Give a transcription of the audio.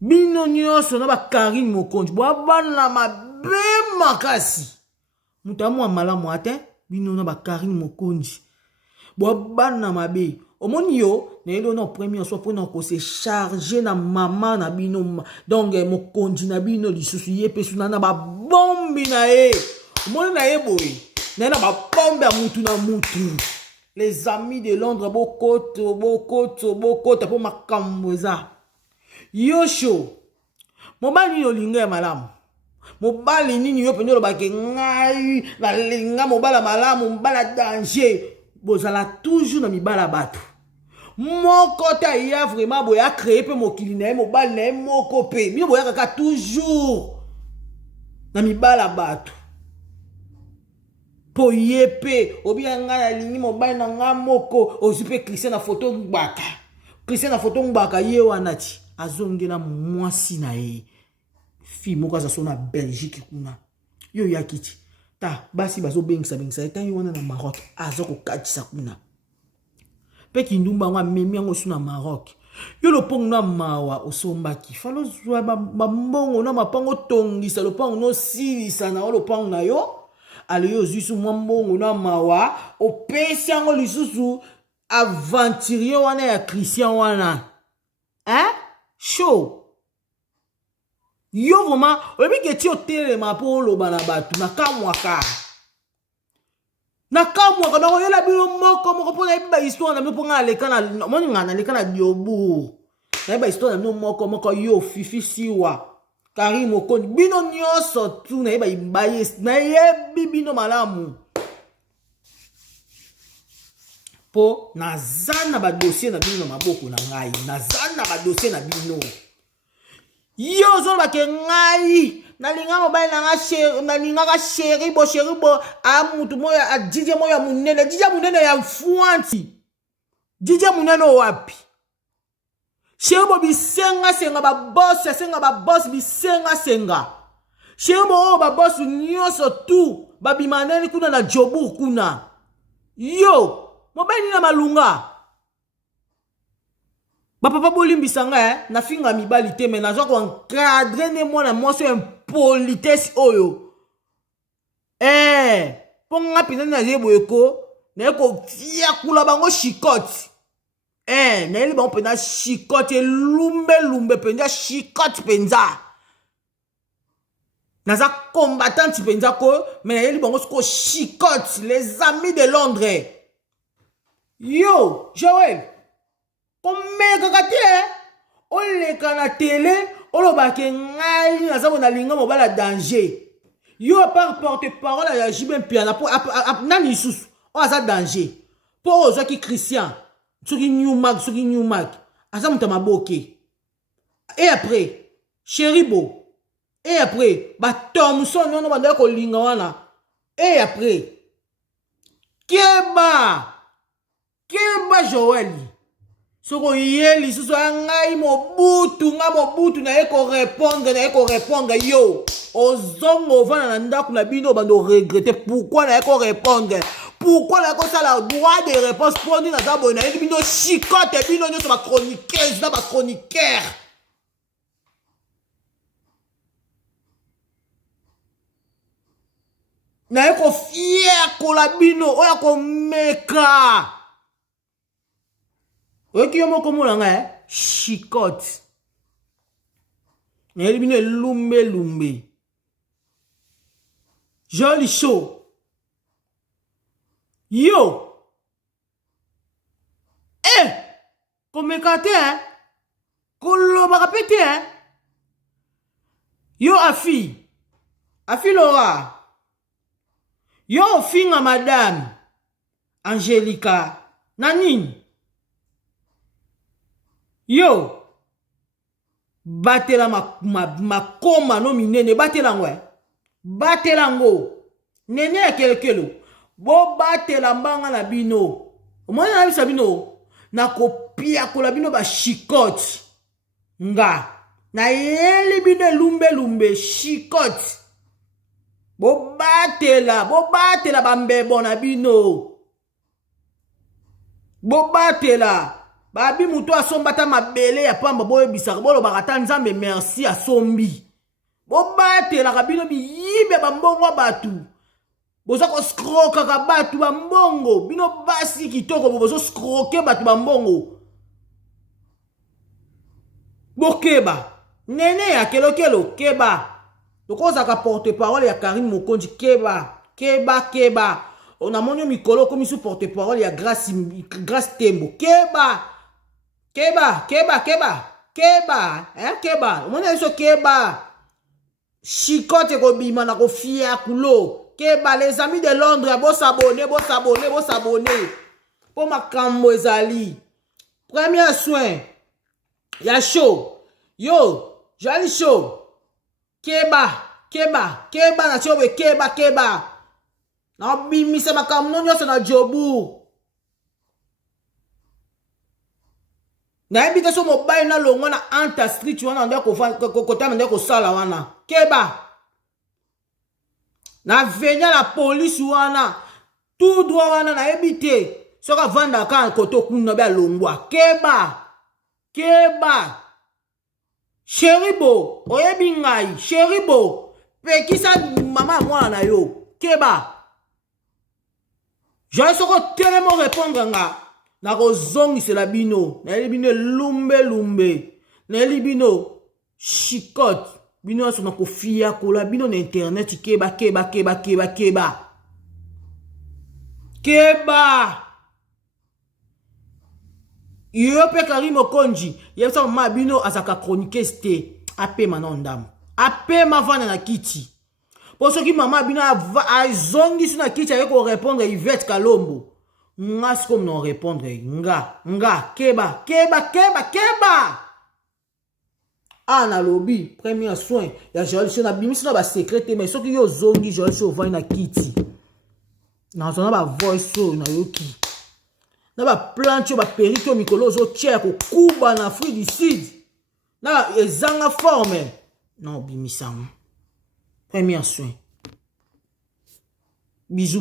Bino nyonso na ba Karine Mokonzi. Bwana mabe makasi. Mutamu wa malamu ate. Bino na ba Karine Mokonzi. Bwana mabe. Omoni yo, na yelo na premier soit pour na ko se charger na maman na bino. Donc Mokonzi na bino lisusu yepe suna na ba bombi na ye. Omoni na ye boy. Na ba bombe a mutu na mutu. Les amis de Londres bokoto pour makambo za. Yosho. Mobali yo linga malamu. Mobali nini yo penyo lo bake ngai na linga mobala malamu mbala danger. Bozala toujours na mibala batu. Moko ta ya vraiment boya créer pe mokili na mobali na moko pe. Bino boya kaka toujours na mibala batu. Po yepe obia nga ya lingi mobali na nga moko ozipe Christian na photo mbaka. Christian na photo mbaka ye wanati azongela mwasi na ye. Fi moko za sona Belgique kuna. Yo yakiti. Ta basi bazo bengisa eta yo wana na Maroc azoko katisa kuna. Pe kindumba nga memi yango suna Maroc. Yo lo pongo na mawa osombaki. Falo zwa ba mbongo na mapango tongisa lo pongo no silisa na lo pongo na yo. Ale yo zisu mbongo na mawa opesi yango lisusu aventurier wana ya Christian wana. Hein? Show. Yo vraiment, obi ke ti otelema po loba na batu na kamwaka. Na kamwaka na yo la bino moko po na ba histoire na mpo nga leka na moni ngana leka na diobu. Na ba histoire na moko yo fifi siwa. Karine Mokonzi bino nyonso tu na ba ibaye na yebi bino malamu. Po nazana ba dossier na bino maboko na ngai. Nazana ba dossier na bino. Yo zo ba ke ngai na linga mobile na nga na linga ka chéri bo a mutu moya a DJ moya munene ya mfuanti. DJ munene wapi? Chéri bo bisenga ba boss bisenga. Chéri bo ba boss nyonso tu ba bimaneni kuna na jobu kuna. Yo, mobile na malunga. Ba papa bolimbisa nga na finga mibali te mais nazo ko encadrer ne mwana mwasi impolitesse oyo. Ponga pina na jebo eko na eko fia kula bango chicote. Na eli bango pena chicote lumbe penza chicote penza. Naza combattant penza ko mais na eli bango ko chicote les amis de Londres. Yo, Joël. Omeka kate oleka na télé olobake ngai na zabo na linga mobala danger. Yo par porte-parole ya Jibin Piana pour nani susu o aza danger. Po ozaki Christian soki New Mark aza mutama boke. Et après Cheribo. Et après ba Thomson no banda ko linga wana. Et après Keba Joël. Soko yeli susu ngai mobutu na eko répondre yo ozongo vana na ndaku na bino bando regretter pourquoi na eko répondre pourquoi na eko sala droit de réponse pour ni na zabo na bino chicote bino nyoso ba chroniqueuse na ba chroniqueur na eko fier ko la bino oya ko meka. Oki yomo komona nga chicote. Na bino lumbe. Joli show. Yo. Komekate koloba kapete Yo Afi Laura. Yo finga madame Angelica. Nanine. Yo, batela makoma no minene, batela ngwe. Batela ngo. Nene ya kelekelo. Bo batela mbanga na bino. Omwana na bisa bino. Na kopia kola bino ba chicote. Nga. Na yeli bine lumbe chicote. Bo batela bambebo na bino. Bo batela babi muto asombata mabele ya pamba boyebisaka bolobaka ta nzambe merci asombi bobatelaka bino biyibe bambongo batu boza koskrokaka batu bambongo bino basi kitoko bozo skroke batu bambongo bokeba nene ya kelokelo keba tokozaka porte parole ya Karine Mokonzi keba on a monyo mikolo comme sous porte parole ya Grace Tembo keba on a so keba Chicote ko bima na ko fia kulo keba les amis de Londres bo s'abonner po makambo ezali premier soin ya show yo jali show keba na chobe keba na bimisa makambo nyonso na jobu na ebite so mobile na longo na Anta Street wana ndio kotama ndio kosala wana keba na venya la police wana tout droit wana na ebite soka vanda ka koto kuna ba longwa keba Cheribo oyebi ngai Cheribo pekisa mama mwana yo keba je soko tellement répondre nga na kozongisela bino na elibino lumbe na elibino chicote bino aso na kofia kola bino na internet keba yo pe Karine Mokonzi yebisa mama bino azaka chroniqueuse te apema na ndam apema vana na kiti po soki mama bino azongisi na kiti ayeko répondre Yvette Kalombo nga siko mna répondre nga keba na lobby premier soin ya Joël Show na bimisi na ba secret mais soki yo zongi Joël Show vai na kiti na zona ba voice show na yoki na ba planche ba perito mikolo zo tchè ko kuba na Afrique du Sud na ezanga forme non bimisa premier soin bisous.